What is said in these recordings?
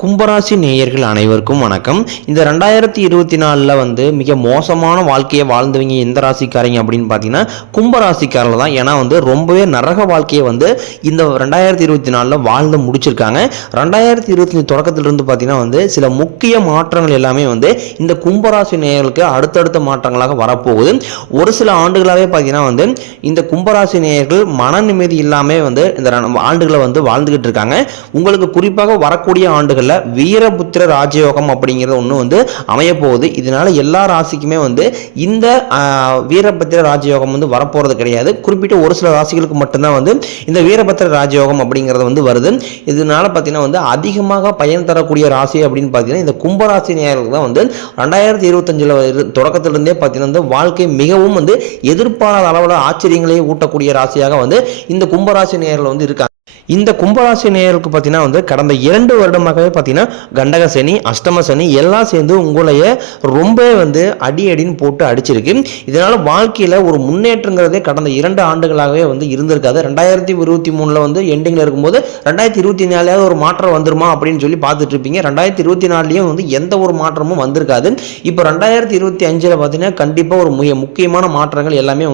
கும்பராசி நேயர்கள் அனைவருக்கும் வணக்கம். இந்த 2024 வந்து மிக மோசமான வாழ்க்கையை வாழ்ந்தவங்க எந்த ராசிக்காரங்க அப்படின்னு பார்த்தீங்கன்னா கும்பராசிக்காரர்கள் தான். ஏன்னா ரொம்பவே நரக வாழ்க்கையை இந்த 2024 வாழ்ந்து முடிச்சிருக்காங்க. 2025 தொடக்கத்திலிருந்து பார்த்தீங்கன்னா சில முக்கிய மாற்றங்கள் எல்லாமே இந்த கும்பராசி நேயர்களுக்கு அடுத்தடுத்த மாற்றங்களாக வரப்போகுது. ஒரு சில ஆண்டுகளாகவே பார்த்தீங்கன்னா இந்த கும்பராசி நேயர்கள் மன நிம்மதி இல்லாமல் இந்த ஆண்டுகளை வாழ்ந்துகிட்டு இருக்காங்க. உங்களுக்கு குறிப்பாக வரக்கூடிய ஆண்டுகள் வீரபுத்திர ராஜயோகம் அப்படிங்கிறது ஒன்று அமைய போகுது. இதனால எல்லா ராசிக்குமே இந்த வீரபத்திர ராஜயோகம் வரப்போறது கிடையாது. குறிப்பிட்ட ஒரு சில ராசிகளுக்கு மட்டும்தான் இந்த வீரபத்திர ராஜயோகம் அப்படிங்கிறது வருது. இதனால பார்த்தீங்கன்னா அதிகமாக பயன் தரக்கூடிய ராசி அப்படின்னு பார்த்தீங்கன்னா இந்த கும்பராசி நேயர்களுக்கு தான் 2025 தொடக்கத்திலிருந்தே பார்த்தீங்கன்னா வாழ்க்கை மிகவும் எதிர்பாராத அளவில் ஆச்சரியங்களையே ஊட்டக்கூடிய ராசியாக இந்த கும்பராசி நேயர்கள் இருக்காங்க. இந்த கும்பராசி நேயர்களுக்கு பார்த்தீங்கன்னா கடந்த 2 வருடமாகவே பார்த்தீங்கன்னா கண்டக சனி, அஷ்டம சனி எல்லாம் சேர்ந்து உங்களைய ரொம்ப அடின்னு போட்டு அடிச்சிருக்கு. இதனால வாழ்க்கையில் ஒரு முன்னேற்றங்கிறதே கடந்த 2 ஆண்டுகளாகவே இருந்திருக்காது. 2023 எண்டிங்கில் இருக்கும்போது 2024 ஒரு மாற்றம் வந்துருமா அப்படின்னு சொல்லி பார்த்துட்டு இருப்பீங்க. 2024 எந்த ஒரு மாற்றமும் வந்திருக்காது. இப்போ 2025 பார்த்தீங்கன்னா கண்டிப்பாக ஒரு மிக முக்கியமான மாற்றங்கள் எல்லாமே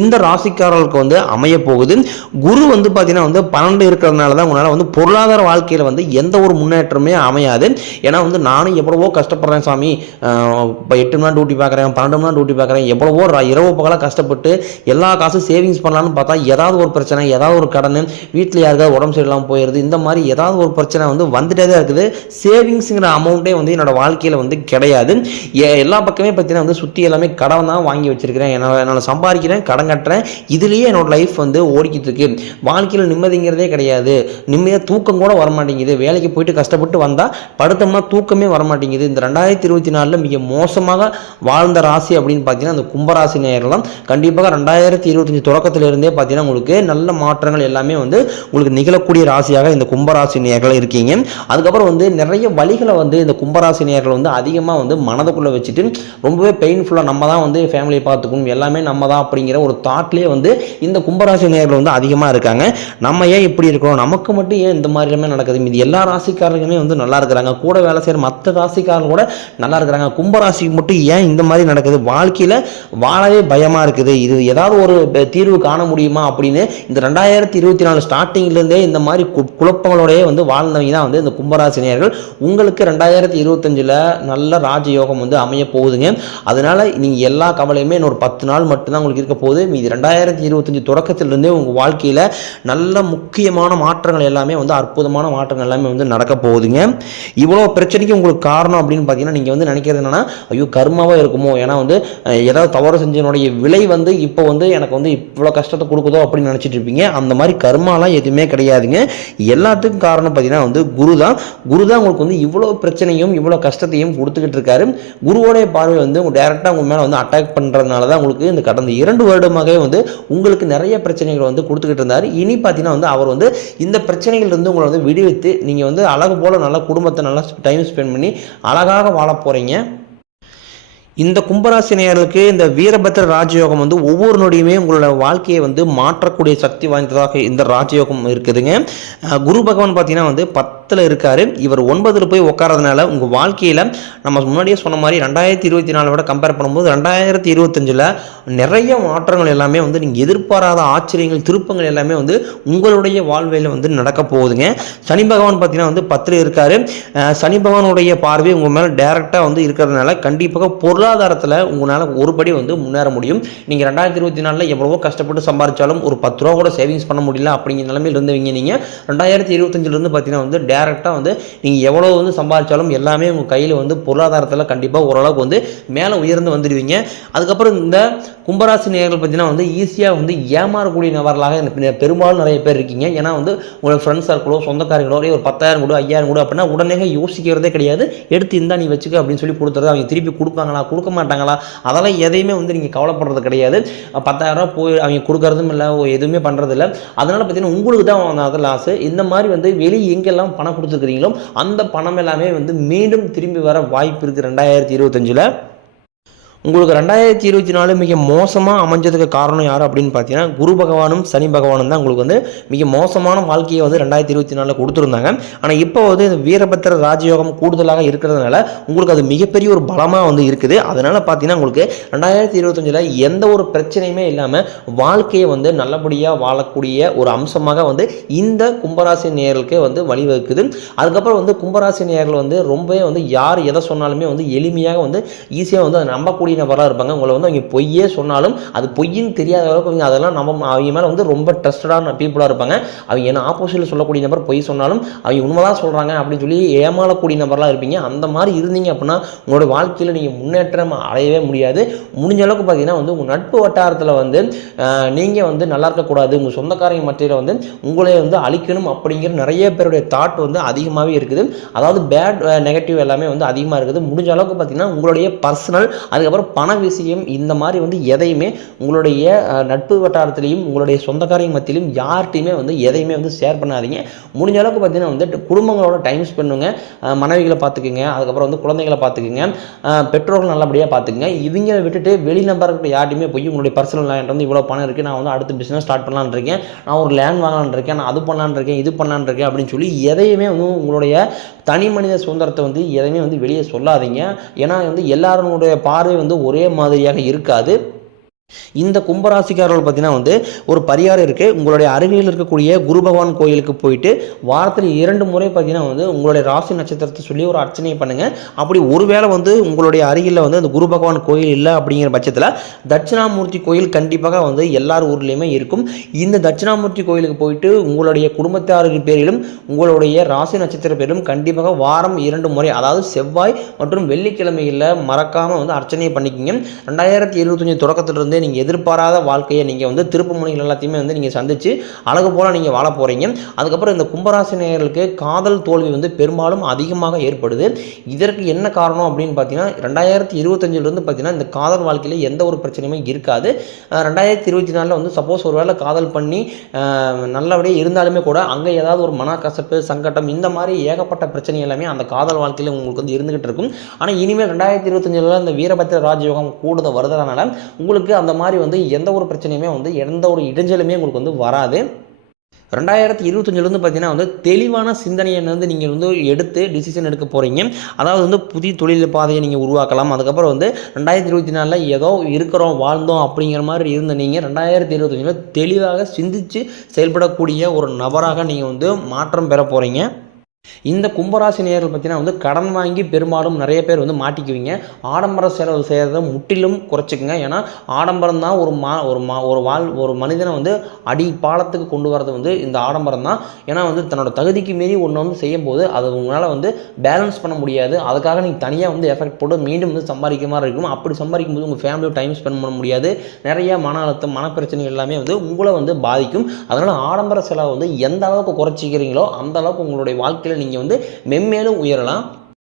இந்த ராசிக்காரர்களுக்கு அமைய போகுது. குரு பார்த்தீங்கன்னா 12 இருக்கிறதுனால தான் உங்களால் பொருளாதார வாழ்க்கையில் எந்த ஒரு முன்னேற்றமே அமையாது. ஏன்னா நானும் எவ்வளவோ கஷ்டப்படுறேன் சாமி, இப்போ 8 மணி நேரம் டியூட்டி பார்க்குறேன், 12 மணி நேரம் டியூட்டி பார்க்குறேன், எவ்வளவோ இரவு பகலாக கஷ்டப்பட்டு எல்லா காசும் சேவிங்ஸ் பண்ணலான்னு பார்த்தா ஏதாவது ஒரு பிரச்சனை, ஏதாவது ஒரு கடன், வீட்டில் யாருக்காவது உடம்பு சரியில்லாமல் போயிடுது, இந்த மாதிரி ஏதாவது ஒரு பிரச்சனை வந்துட்டே தான் இருக்குது. சேவிங்ஸுங்கிற அமௌண்ட்டே என்னோட வாழ்க்கையில் கிடையாது. எல்லா பக்கமே பார்த்தீங்கன்னா சுற்றி எல்லாமே கடன் தான் வாங்கி வச்சிருக்கிறேன். என்னால் சம்பாதிக்கிறேன், கடன் கட்டுறேன், இதுலேயே என்னோட லைஃப் ஓடிக்கிட்டு இருக்கு. வாழ்க்கையில் நிம்மதிங்கிறதே கிடையாது. நிம்மதியாக தூக்கம் கூட வரமாட்டேங்குது. வேலைக்கு போயிட்டு கஷ்டப்பட்டு வந்தால் படுத்தோம்னா தூக்கமே வரமாட்டேங்குது. இந்த 2024 மிக மோசமாக வாழ்ந்த ராசி அப்படின்னு பார்த்தீங்கன்னா அந்த கும்பராசி நேயர்கள் தான். கண்டிப்பாக 2025 தொடக்கத்திலிருந்தே பார்த்தீங்கன்னா உங்களுக்கு நல்ல மாற்றங்கள் எல்லாமே உங்களுக்கு நிகழக்கூடிய ராசியாக இந்த கும்பராசி நேயர்கள் இருக்கீங்க. அதுக்கப்புறம் நிறைய வழிகளை இந்த கும்பராசி நேயர்கள் அதிகமாக மனதுக்குள்ளே வச்சுட்டு ரொம்பவே பெயின்ஃபுல்லாக நம்ம தான் ஃபேமிலியை பார்த்துக்கணும், எல்லாமே நம்ம தான் அப்படிங்கிற ஒரு தாட்லேயே இந்த கும்பராசி நேயர்கள் அதிகமாக இருக்காங்க. நம்ம ஏன் இப்படி இருக்கிறோம், நமக்கு மட்டும் ஏன் இந்த மாதிரி எல்லாமே நடக்குது, இது எல்லா ராசிக்காரர்களுமே நல்லா இருக்கிறாங்க, கூட வேலை செய்கிற மற்ற ராசிக்காரர்கள் கூட நல்லா இருக்கிறாங்க, கும்பராசிக்கு மட்டும் ஏன் இந்த மாதிரி நடக்குது, வாழ்க்கையில் வாழவே பயமாக இருக்குது, இது ஏதாவது ஒரு தீர்வு காண முடியுமா அப்படின்னு இந்த 2024 ஸ்டார்டிங்லேருந்தே இந்த மாதிரி குழப்பங்களோடய வாழ்ந்தவங்க தான் இந்த கும்பராசினியர்கள். உங்களுக்கு 2025 நல்ல ராஜயோகம் அமைய போகுதுங்க. அதனால நீங்கள் எல்லா கவலையுமே இன்னொரு 10 நாள் மட்டும்தான் உங்களுக்கு இருக்க போகுது. இது 2025 தொடக்கத்திலிருந்தே உங்கள் வாழ்க்கையில் நல்ல முக்கியமான மாற்றங்கள் எல்லாமே அற்புதமான மாற்றங்கள் எல்லாமே நடக்க போகுதுங்க. இவ்வளோ பிரச்சனைக்கு உங்களுக்கு காரணம் அப்படின்னு பார்த்தீங்கன்னா நீங்கள் நினைக்கிறது என்னன்னா, ஐயோ கர்மாவாக இருக்குமோ, ஏன்னா ஏதாவது தவறு செஞ்சனுடைய விலை இப்போ எனக்கு இவ்வளோ கஷ்டத்தை கொடுக்குதோ அப்படின்னு நினச்சிட்டு இருப்பீங்க. அந்த மாதிரி கர்மாலாம் எதுவுமே கிடையாதுங்க. எல்லாத்துக்கும் காரணம் பார்த்தீங்கன்னா குரு தான். குரு தான் உங்களுக்கு இவ்வளோ பிரச்சனையும் இவ்வளோ கஷ்டத்தையும் கொடுத்துக்கிட்டு இருக்காரு. குருவோடைய பார்வை உங்கள் டேரெக்டாக உங்கள் மேலே அட்டாக் பண்ணுறதுனால தான் உங்களுக்கு இந்த கடந்த 2 வருடமாகவே உங்களுக்கு நிறைய பிரச்சனைகள் கொடுத்துக்கிட்டு இருந்தார். இனி பார்த்தீங்கன்னா அவர் இந்த பிரச்சனைகள் இருந்து உங்களை விடுவித்து நீங்கள் அழகு போல நல்ல குடும்பத்தை நல்லா டைம் ஸ்பெண்ட் பண்ணி அழகாக வாழ போகிறீங்க. இந்த கும்பராசி நேயர்களுக்கு இந்த வீரபத்திர ராஜயோகம் ஒவ்வொரு நொடியுமே உங்களோட வாழ்க்கையை மாற்றக்கூடிய சக்தி வாய்ந்ததாக இந்த ராஜயோகம் இருக்குதுங்க. குரு பகவான் பார்த்தீங்கன்னா 10ல் இருக்காரு. இவர் 9ல் போய் உட்காரதுனால உங்கள் வாழ்க்கையில் நம்ம முன்னாடியே சொன்ன மாதிரி 2024 விட கம்பேர் பண்ணும்போது 2025 நிறைய மாற்றங்கள் எல்லாமே நீங்கள் எதிர்பாராத ஆச்சரியங்கள், திருப்பங்கள் எல்லாமே உங்களுடைய வாழ்வையில் நடக்க போகுதுங்க. சனி பகவான் பார்த்தீங்கன்னா 10ல் இருக்காரு. சனி பகவானுடைய பார்வை உங்கள் மேலே டைரக்டாக இருக்கிறதுனால கண்டிப்பாக பொருளாதாரத்தில் உங்களால் ஒருபடி முன்னேற முடியும். நீங்கள் 2024 எவ்வளவோ கஷ்டப்பட்டு சம்பாதிச்சாலும் ஒரு 10 ரூபா கூட சேவிங்ஸ் பண்ண முடியல அப்படிங்கிற நிலைமையில் இருந்தவங்க நீங்கள் 2025 பார்த்தீங்கன்னா டேரெக்டாக நீங்கள் எவ்வளோ சம்பாதிச்சாலும் எல்லாமே உங்கள் கையில் பொருளாதாரத்தில் கண்டிப்பாக ஓரளவுக்கு மேலே உயர்ந்து வந்துடுவீங்க. அதுக்கப்புறம் இந்த கும்பராசி நேயர்கள் பார்த்தீங்கன்னா ஈஸியாக ஏமாறக்கூடிய நபர்களாக பெரும்பாலும் நிறைய பேர் இருக்கீங்க. ஏன்னா உங்களோட ஃப்ரெண்ட்ஸ் சர்க்கிளோ சொந்தக்காரங்களோ ஒரு 10,000 கூட 5,000 கூட அப்படின்னா உடனே யோசிக்கிறதே கிடையாது. எடுத்து இருந்தா நீ வச்சுக்க அப்படின்னு சொல்லி கொடுத்துறது. அவங்க திருப்பி கொடுப்பாங்களா கொடுக்க மாட்டாங்களா அதெல்லாம் எதையுமே நீங்கள் கவலைப்படுறது கிடையாது. 10,000 போய் அவங்க கொடுக்கறதும் இல்லை, எதுவுமே பண்ணுறது இல்லை. அதனால் பார்த்தீங்கன்னா உங்களுக்கு தான் அது லாஸு. இந்த மாதிரி வெளியே எங்கெல்லாம் பணம் கொடுத்துருக்கிறீங்களோ அந்த பணம் எல்லாமே மீண்டும் திரும்பி வர வாய்ப்பு இருக்குது 2025. உங்களுக்கு 2024 மிக மோசமாக அமைஞ்சதுக்கு காரணம் யார் அப்படின்னு பார்த்தீங்கன்னா குரு பகவானும் சனி பகவானும் தான் உங்களுக்கு வந்து மிக மோசமான வாழ்க்கையை வந்து 2024 கொடுத்துருந்தாங்க. ஆனால் இப்போ வந்து இந்த வீரபத்திர ராஜயோகம் கூடுதலாக இருக்கிறதுனால உங்களுக்கு அது மிகப்பெரிய ஒரு பலமாக வந்து இருக்குது. அதனால் பார்த்தீங்கன்னா உங்களுக்கு 2025 எந்த ஒரு பிரச்சனையுமே இல்லாமல் வாழ்க்கையை வந்து நல்லபடியாக வாழக்கூடிய ஒரு அம்சமாக வந்து இந்த கும்பராசி நேயர்களுக்கு வந்து வழிவகுக்குது. அதுக்கப்புறம் வந்து கும்பராசி நேயர்கள் வந்து ரொம்பவே வந்து யார் எதை சொன்னாலுமே வந்து எளிமையாக வந்து ஈஸியாக வந்து அதை நம்பக்கூடிய நபராக இருப்பாங்க. உங்களை வந்து அவங்க பொய்யே சொன்னாலும் அது பொய்ன்னு தெரியாத அளவுக்கு அதெல்லாம் அவங்க மேலே வந்து ரொம்ப ட்ரஸ்டடான பீப்புளாக இருப்பாங்க. அவங்க என்ன ஆப்போசிட்டில் சொல்லக்கூடிய நபர் பொய் சொன்னாலும் அவங்க உண்மைதான் சொல்கிறாங்க அப்படின்னு சொல்லி ஏமாளக்கூடிய நபர்லாம் இருப்பீங்க. அந்த மாதிரி இருந்தீங்க அப்படின்னா உங்களோட வாழ்க்கையில் நீங்கள் முன்னேற்றம் அடையவே முடியாது. முடிஞ்ச அளவுக்கு பார்த்தீங்கன்னா வந்து உங்கள் நட்பு வட்டாரத்தில் வந்து நீங்கள் வந்து நல்லா இருக்கக்கூடாது, உங்கள் சொந்தக்காரங்க மத்தியில் வந்து உங்களை வந்து அழிக்கணும் அப்படிங்கிற நிறைய பேருடைய தாட் வந்து அதிகமாகவே இருக்குது. அதாவது பேட் நெகட்டிவ் எல்லாமே வந்து அதிகமாக இருக்குது. முடிஞ்ச அளவுக்கு பார்த்தீங்கன்னா உங்களுடைய பர்சனல் அதுக்கப்புறம் பண விஷயம் இந்த மாதிரி வந்து எதையுமே உங்களுடைய நட்பு வட்டாரத்திலையும் உங்களுடைய சொந்தக்காரங்க மத்தியிலும் யார்கிட்டையுமே வந்து எதையுமே வந்து ஷேர் பண்ணாதீங்க. முடிஞ்ச அளவுக்கு பார்த்தீங்கன்னா வந்து குடும்பங்களோட டைம் ஸ்பெண்ட் பண்ணுங்க, மனைவிகளை பார்த்துக்குங்க, அதுக்கப்புறம் வந்து குழந்தைகளை பார்த்துக்குங்க, பெற்றோர்கள் நல்லபடியாக பார்த்துக்குங்க. இவங்க விட்டுட்டு வெளி நபர்கிட்ட யார்ட்டையுமே போய் உங்களுடைய பர்சனல் லேண்ட் வந்து இவ்வளோ பணம் இருக்குது, நான் வந்து அடுத்து பிஸ்னஸ் ஸ்டார்ட் பண்ணலான்னு இருக்கேன், நான் ஒரு லேண்ட் வாங்கலான்னு இருக்கேன், நான் அது பண்ணலான்னு இருக்கேன், இது பண்ணலான்னு இருக்கேன் அப்படின்னு சொல்லி எதையுமே வந்து உங்களுடைய தனி மனித சுதந்திரத்தை வந்து எதையுமே வந்து வெளியே சொல்லாதீங்க. ஏன்னா வந்து எல்லாருடைய பார்வை வந்து ஒரே மாதிரியாக இருக்காது. இந்த கும்பராசிக்காரர்கள் பார்த்தீங்கன்னா வந்து ஒரு பரிகாரம் இருக்குது. உங்களுடைய அருகில் இருக்கக்கூடிய குரு பகவான் கோயிலுக்கு போயிட்டு வாரத்தில் 2 முறை பார்த்தீங்கன்னா வந்து உங்களுடைய ராசி நட்சத்திரத்தை சொல்லி ஒரு அர்ச்சனை பண்ணுங்கள். அப்படி ஒருவேளை வந்து உங்களுடைய அருகில் வந்து அந்த குரு பகவான் கோயில் இல்லை அப்படிங்கிற பட்சத்தில் தட்சிணாமூர்த்தி கோயில் கண்டிப்பாக வந்து எல்லார் ஊர்லேயுமே இருக்கும். இந்த தட்சிணாமூர்த்தி கோயிலுக்கு போயிட்டு உங்களுடைய குடும்பத்தார்கள் பேரிலும் உங்களுடைய ராசி நட்சத்திர பேரிலும் கண்டிப்பாக வாரம் 2 முறை, அதாவது செவ்வாய் மற்றும் வெள்ளிக்கிழமைகளில் மறக்காமல் வந்து அர்ச்சனை பண்ணிக்கிங்க. 2025 தொடக்கத்திலிருந்து நீங்கள் எதிர்பாராத வாழ்க்கையை நீங்கள் வந்து திருப்பு முனைகள் எல்லாத்தையுமே வந்து நீங்கள் சந்தித்து அழகு போல் நீங்கள் வாழ போகிறீங்க. அதுக்கப்புறம் இந்த கும்பராசி நேயர்களுக்கு காதல் தோல்வி வந்து பெரும்பாலும் அதிகமாக ஏற்படுது. இதற்கு என்ன காரணம் அப்படின்னு பார்த்தீங்கன்னா 2025 பார்த்தீங்கன்னா இந்த காதல் வாழ்க்கையில் எந்த ஒரு பிரச்சனையுமே இருக்காது. 2024 வந்து சப்போஸ் ஒரு வேளை காதல் பண்ணி நல்லபடியாக இருந்தாலுமே கூட அங்கே ஏதாவது ஒரு மனக்கசப்பு, சங்கடம், இந்த மாதிரி ஏகப்பட்ட பிரச்சனை எல்லாமே அந்த காதல் வாழ்க்கையில் உங்களுக்கு வந்து இருந்துகிட்டு இருக்கும். ஆனால் இனிமேல் 2025 இந்த வீரபத்திர ராஜயோகம் கூடுதல் வருதுனால உங்களுக்கு அந்த மாதிரி வந்து எந்த ஒரு பிரச்சனையுமே வந்து எந்த ஒரு இடைஞ்சலுமே உங்களுக்கு வந்து வராது. 2025 பார்த்தீங்கன்னா வந்து தெளிவான சிந்தனையை வந்து நீங்கள் வந்து எடுத்து டிசிஷன் எடுக்க போகிறீங்க. அதாவது வந்து புதிய தொழில் பாதையை நீங்கள் உருவாக்கலாம். அதுக்கப்புறம் வந்து 2024 ஏதோ இருக்கிறோம் வாழ்ந்தோம் அப்படிங்கிற மாதிரி இருந்த நீங்கள் 2025 தெளிவாக சிந்தித்து செயல்படக்கூடிய ஒரு நபராக நீங்கள் வந்து மாற்றம் பெற போகிறீங்க. இந்த கும்பராசி நேயர்கள் பார்த்தீங்கன்னா வந்து கடன் வாங்கி பெரும்பாலும் நிறைய பேர் வந்து மாட்டிக்குவீங்க. ஆடம்பர செலவு செய்கிறத முற்றிலும் குறைச்சிக்கங்க. ஏன்னா ஆடம்பரம் தான் ஒரு மனிதனை வந்து அடி பாலத்துக்கு கொண்டு வரது வந்து இந்த ஆடம்பரம் தான். ஏன்னா வந்து தன்னோட தகுதிக்கு மீறி ஒன்று வந்து செய்யும் போது அது உங்களால் வந்து பேலன்ஸ் பண்ண முடியாது. அதுக்காக நீங்கள் தனியாக வந்து எஃபெக்ட் போட்டு மீண்டும் வந்து சம்பாதிக்க மாதிரி இருக்கும். அப்படி சம்பாதிக்கும் போது உங்கள் ஃபேமிலியோட டைம் ஸ்பெண்ட் பண்ண முடியாது. நிறைய மன அழுத்தம், மனப்பிரச்சனைகள் எல்லாமே வந்து உங்களை வந்து பாதிக்கும். அதனால் ஆடம்பர செலவை வந்து எந்த அளவுக்கு குறைச்சிக்கிறீங்களோ அந்த அளவுக்கு உங்களுடைய வாழ்க்கையில் நீங்கள் வந்து மென்மேலும் உயரலாம்.